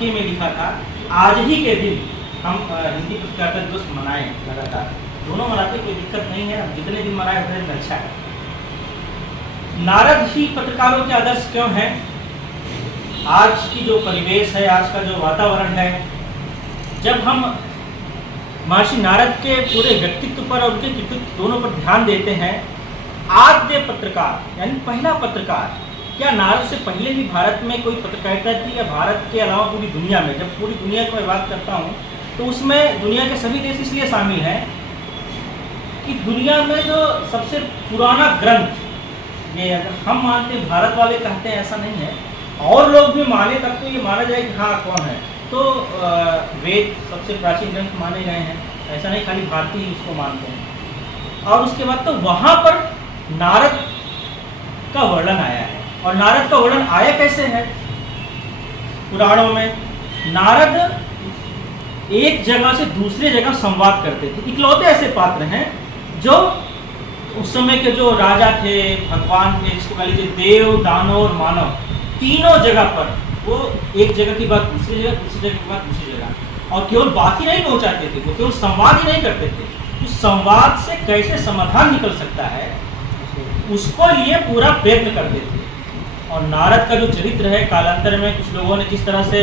वाक्य में लिखा था आज ही के दिन हम हिंदी पत्रकारिता दिवस मनाएं लगातार। दोनों मनाते कोई दिक्कत नहीं है, जितने दिन मनाए उतने दिन अच्छा है। नारद ही पत्रकारों के आदर्श क्यों हैं? आज की जो परिवेश है, आज का जो वातावरण है, जब हम महर्षि नारद के पूरे व्यक्तित्व पर और उनके कृतित्व दोनों पर ध्यान देते हैं, आद्य पत्रकार यानी पहला पत्रकार, क्या नारद से पहले भी भारत में कोई पत्रकारिता थी या भारत के अलावा पूरी दुनिया में? जब पूरी दुनिया की मैं बात करता हूँ तो उसमें दुनिया के सभी देश इसलिए शामिल हैं कि दुनिया में जो सबसे पुराना ग्रंथ, ये अगर हम मानते हैं, भारत वाले कहते हैं ऐसा नहीं है, और लोग भी माने तब तो ये माना जाए कि हाँ कौन है, तो वेद सबसे प्राचीन ग्रंथ माने गए हैं। ऐसा नहीं खाली भारतीय ही उसको मानते हैं। और उसके बाद तो वहाँ पर नारद का वर्णन आया है। और नारद का वर्णन आया कैसे है? पुराणों में नारद एक जगह से दूसरे जगह संवाद करते थे। इकलौते ऐसे पात्र हैं जो उस समय के जो राजा थे, भगवान थे, जिसको कह लीजिए देव, दानव और मानव, तीनों जगह पर वो एक जगह की बात दूसरी जगह, दूसरी जगह की बात दूसरी जगह, और केवल बात ही नहीं पहुंचाते थे, वो केवल संवाद ही नहीं करते थे। उस संवाद से कैसे समाधान निकल सकता है उसको लिए पूरा प्रयत्न करते थे। और नारद का जो चरित्र है, कालांतर में कुछ लोगों ने जिस तरह से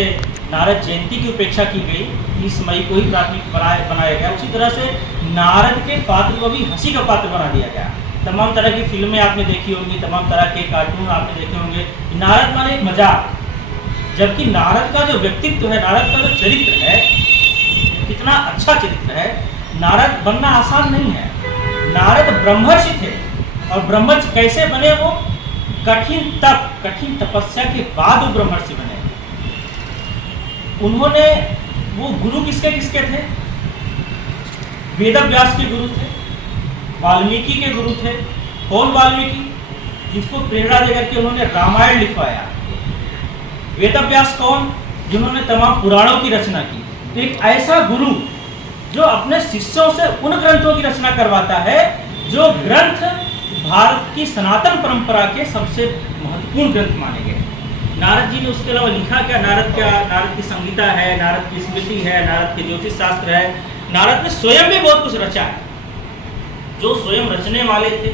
नारद जयंती की उपेक्षा की गई, 30 मई को ही प्राथमिक बनाया गया, उसी तरह से नारद के पात्र को भी हंसी का पात्र बना दिया गया। तमाम तरह की फिल्में आपने देखी होंगी, तमाम तरह के कार्टून आपने देखे होंगे। नारद माने एक मजाक, जबकि नारद का जो व्यक्तित्व है, नारद का जो चरित्र है, कितना अच्छा चरित्र है। नारद बनना आसान नहीं है। नारद ब्रह्मर्षि थे, और ब्रह्मर्षि कैसे बने? वो कठिन तपस्या के बाद वो ब्रह्मर्षि बने। उन्होंने, वो गुरु किसके किसके थे? वेदव्यास के गुरु थे, वाल्मीकि के गुरु थे। कौन वाल्मीकि? जिसको प्रेरणा देकर के उन्होंने रामायण लिखवाया। वेदव्यास कौन? जिन्होंने तमाम पुराणों की रचना की। तो एक ऐसा गुरु जो अपने शिष्यों से उन ग्रंथों की रचना करवाता है जो ग्रंथ भारत की सनातन परंपरा के सबसे महत्वपूर्ण ग्रंथ माने गए। नारद जी ने उसके अलावा लिखा क्या? नारद की संगीता है, नारद की स्मृति है, नारद के ज्योतिष शास्त्र है। नारद ने स्वयं भी बहुत कुछ रचा है। जो स्वयं रचने वाले थे,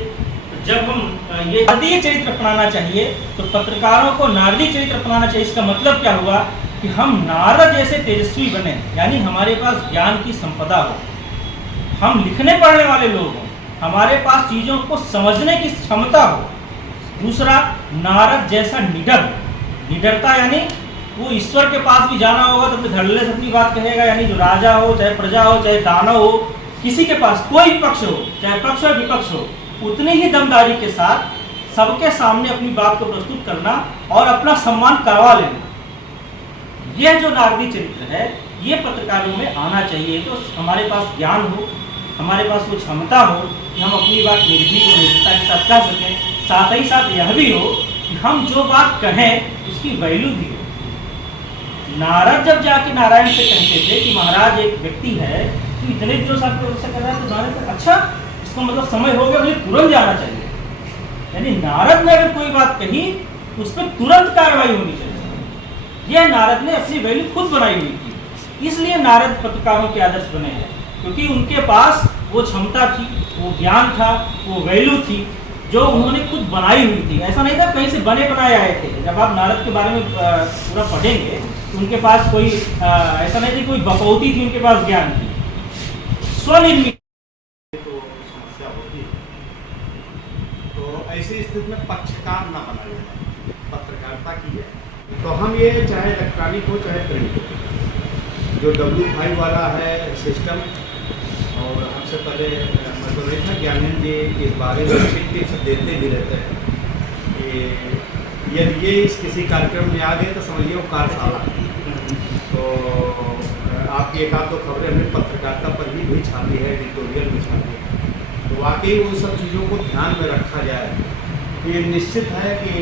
जब हम ये नारदीय चरित्र अपनाना चाहिए तो पत्रकारों को नारदीय चरित्र अपनाना चाहिए। इसका मतलब क्या हुआ कि हम नारद जैसे तेजस्वी बने, यानी हमारे पास ज्ञान की संपदा हो, हम लिखने पढ़ने वाले लोग हों, हमारे पास चीज़ों को समझने की क्षमता हो। दूसरा, नारद जैसा निडरता, यानी वो ईश्वर के पास भी जाना होगा तो अपने धड़ल्ले से अपनी बात कहेगा। यानी जो राजा हो, चाहे प्रजा हो, चाहे दानव हो, किसी के पास कोई पक्ष हो, चाहे पक्ष हो विपक्ष हो, उतनी ही दमदारी के साथ सबके सामने अपनी बात को प्रस्तुत करना और अपना सम्मान करवा लेना, यह जो नारदी चरित्र है, ये पत्रकारों में आना चाहिए। तो हमारे पास ज्ञान हो, हमारे पास वो क्षमता हो कि हम अपनी बात निर्भीक और निर्भीकता के साथ कह सकें। साथ ही साथ यह भी हो कि हम जो बात कहें उसकी वैल्यू भी हो। नारद जब जाके नारायण से कहते थे कि महाराज एक व्यक्ति है तो इतने दिनों से आपको कर रहा है, तो नारद का अच्छा, इसका मतलब समय हो गया, मुझे तुरंत जाना चाहिए। यानी नारद ने अगर कोई बात कही तो उस पर तुरंत कार्रवाई होनी चाहिए। यह नारद ने अपनी वैल्यू खुद बनाई हुई थी। इसलिए नारद पत्रकारों के आदर्श बने हैं, क्योंकि उनके पास वो क्षमता थी, वो ज्ञान था, वो वैल्यू थी जो उन्होंने खुद बनाई हुई थी। ऐसा नहीं था कहीं से बने बनाए आए थे। जब आप नारद के बारे में पूरा पढ़ेंगे तो उनके पास कोई ऐसा नहीं थी, कोई बकौती थी, उनके पास ज्ञान थी, स्वनिर्मित। तो समस्या होती है। तो ऐसी स्थिति में पक्षकार ना बना जाए, पत्रकारिता की है। तो हम ये चाहे इलेक्ट्रॉनिक हो चाहे प्रिंट हो, जो W5 वाला है सिस्टम, और हमसे पहले मतलब नहीं था, ज्ञानेंद्र जी इस बारे में टिप्स देते भी रहते हैं कि यदि ये इस किसी कार्यक्रम में आ गए तो समझिए वो कार्यशाला। तो आपकी एक आध दो खबरें हमें पत्रकारिता पर भी छाती है, एडिटोरियल भी छाती है। तो वाकई उन सब चीज़ों को ध्यान में रखा जाए। ये निश्चित है कि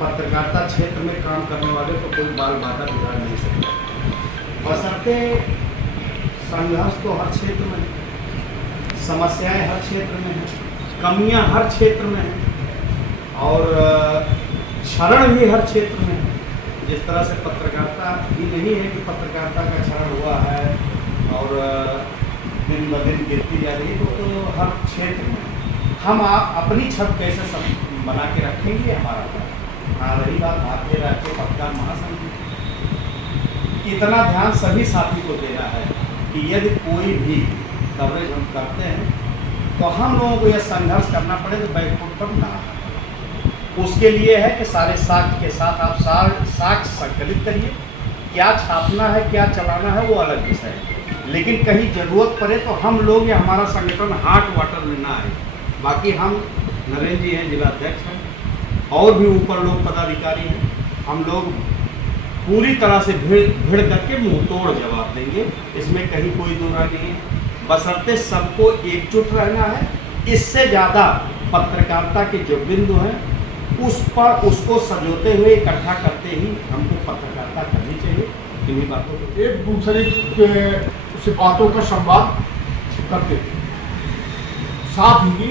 पत्रकारिता क्षेत्र में काम करने वाले को कोई बाल बाधा बिगाड़ नहीं सकता। बशर्ते संघर्ष तो हर क्षेत्र में है, समस्याएं हर क्षेत्र में हैं, कमियां हर क्षेत्र में हैं, और क्षरण भी हर क्षेत्र में है। जिस तरह से पत्रकारिता ही नहीं है कि पत्रकारिता का क्षरण हुआ है और दिन ब दिन गिरती जा रही है, तो हर क्षेत्र में हम अपनी छत कैसे सब बना के रखेंगे हमारा काम। हाँ, रही बात भारतीय राष्ट्रीय पत्रकार महासंघ की, इतना ध्यान सभी साथी को देना है कि यदि कोई भी कवरेज हम करते हैं तो हम लोगों को यह संघर्ष करना पड़े तो बैकफुट पर ना आए। उसके लिए है कि सारे साक्ष्य के साथ आप साक्ष्य संकलित करिए। क्या छापना है, क्या चलाना है, वो अलग विषय है, लेकिन कहीं ज़रूरत पड़े तो हम लोग या हमारा संगठन हाट वाटर में ना आए। बाकी हम नरेंद्र जी हैं, जिलाध्यक्ष हैं, और भी ऊपर लोग पदाधिकारी हैं, हम लोग पूरी तरह से भिड़ करके मुंह तोड़ जवाब देंगे, इसमें कहीं कोई दो राय नहीं है। बशर्ते सबको एकजुट रहना है। इससे ज़्यादा पत्रकारिता के जो बिंदु हैं उस पर उसको सजोते हुए इकट्ठा करते ही हमको पत्रकारिता करनी चाहिए। इन्हीं बातों को एक दूसरे के से बातों का संवाद करते थे, साथ ही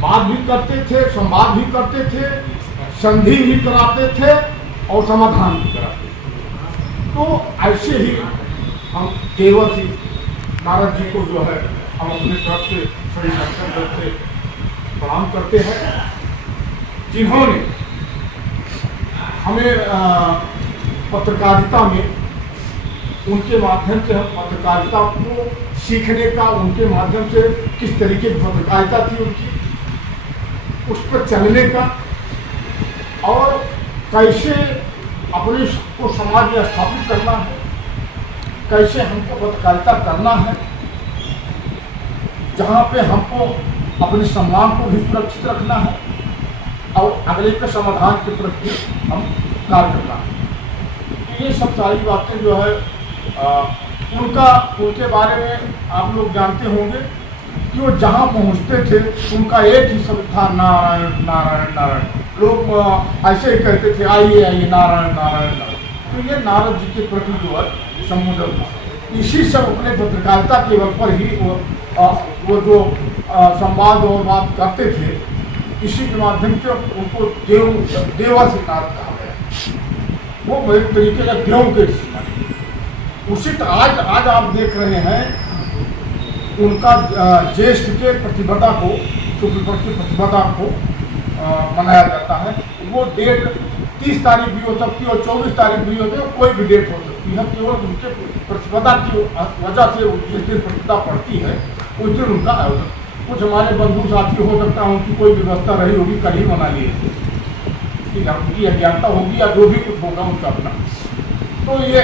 बात भी करते थे, संवाद भी करते थे, संधि भी कराते थे और समाधान भी कराते थे। तो ऐसे ही हम केवल ही नारद जी को जो है हम अपनी तरफ से सही संगठन से प्रणाम करते हैं, जिन्होंने हमें पत्रकारिता में उनके माध्यम से हम पत्रकारिता को सीखने का, उनके माध्यम से किस तरीके की पत्रकारिता थी उनकी, उस पर चलने का और कैसे अपने को समाज में स्थापित करना है, कैसे हमको पत्रकारिता करना है, जहाँ पे हमको अपने सम्मान को भी सुरक्षित रखना है और अगले के समाधान के प्रति हम कार्य करना है। ये सब सारी बातें जो है उनके बारे में आप लोग जानते होंगे कि वो जहाँ पहुँचते थे उनका एक ही शब्द था, नारायण नारायण नारायण। लोग ऐसे ही कहते थे, आइए आइए नारायण नारायण नारायण। तो ये नारद जी के प्रति जो है संबोधन था। इसी सब अपने पत्रकारिता के बल पर ही वो जो संवाद और बात करते थे, इसी के माध्यम से उनको देवा से नाथ कहा गया। वो एक तरीके का देव के ऋषि माने। उसी आज आप देख रहे हैं उनका ज्येष्ठ के प्रतिपदा को, शुक्ल पक्ष की प्रतिपदा को मनाया जाता है। वो डेट 30 तारीख भी हो सकती है और 24 तारीख भी हो सकती है, कोई भी डेट हो सकती है। केवल उनके प्रतिपदा की वजह से जिस दिन प्रतिपदा पड़ती है उस दिन उनका आयोजन। कुछ हमारे बंधु साथी हो सकता है उनकी कोई व्यवस्था रही होगी, कल ही मना लिए, उनकी अज्ञानता होगी या जो भी कुछ होगा उनका अपना। तो ये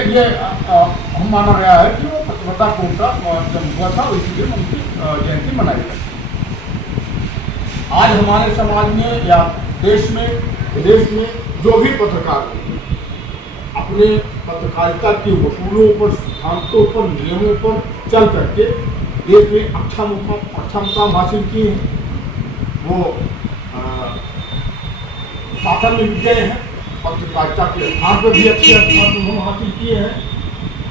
हम माना गया है कि वो प्रतिपदा को उनका जन्म हुआ था, इसलिए उनकी जयंती मनाई जाती है। आज हमारे समाज में या देश में विदेश में जो भी पत्रकार अपने पत्रकारिता के वसूलों पर, सिद्धांतों पर, नियमों पर चल करके देश में अच्छा मुकाम हासिल किए हैं। वो शासन में भी गए हैं, पत्रकारिता के स्थान पर भी अच्छे स्थान हासिल किए हैं।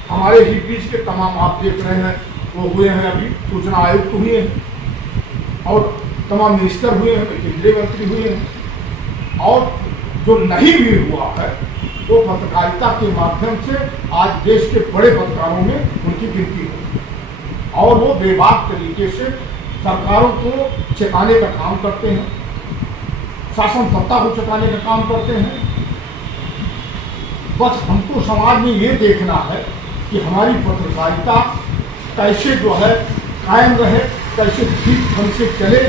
हमारे ही बीच के तमाम आप देख रहे हैं वो हुए हैं, अभी सूचना आयुक्त हुए हैं और तमाम मिनिस्टर हुए हैं, केंद्रीय मंत्री हुए हैं। और जो नहीं भी हुआ है वो पत्रकारिता के माध्यम से आज देश के बड़े पत्रकारों में उनकी गिनती है और वो बेबाक तरीके से सरकारों को चेताने का काम करते हैं, शासन सत्ता को चेताने का काम करते हैं। बस हमको समाज में ये देखना है कि हमारी पत्रकारिता कैसे जो है कायम रहे, कैसे ठीक ढंग से चले।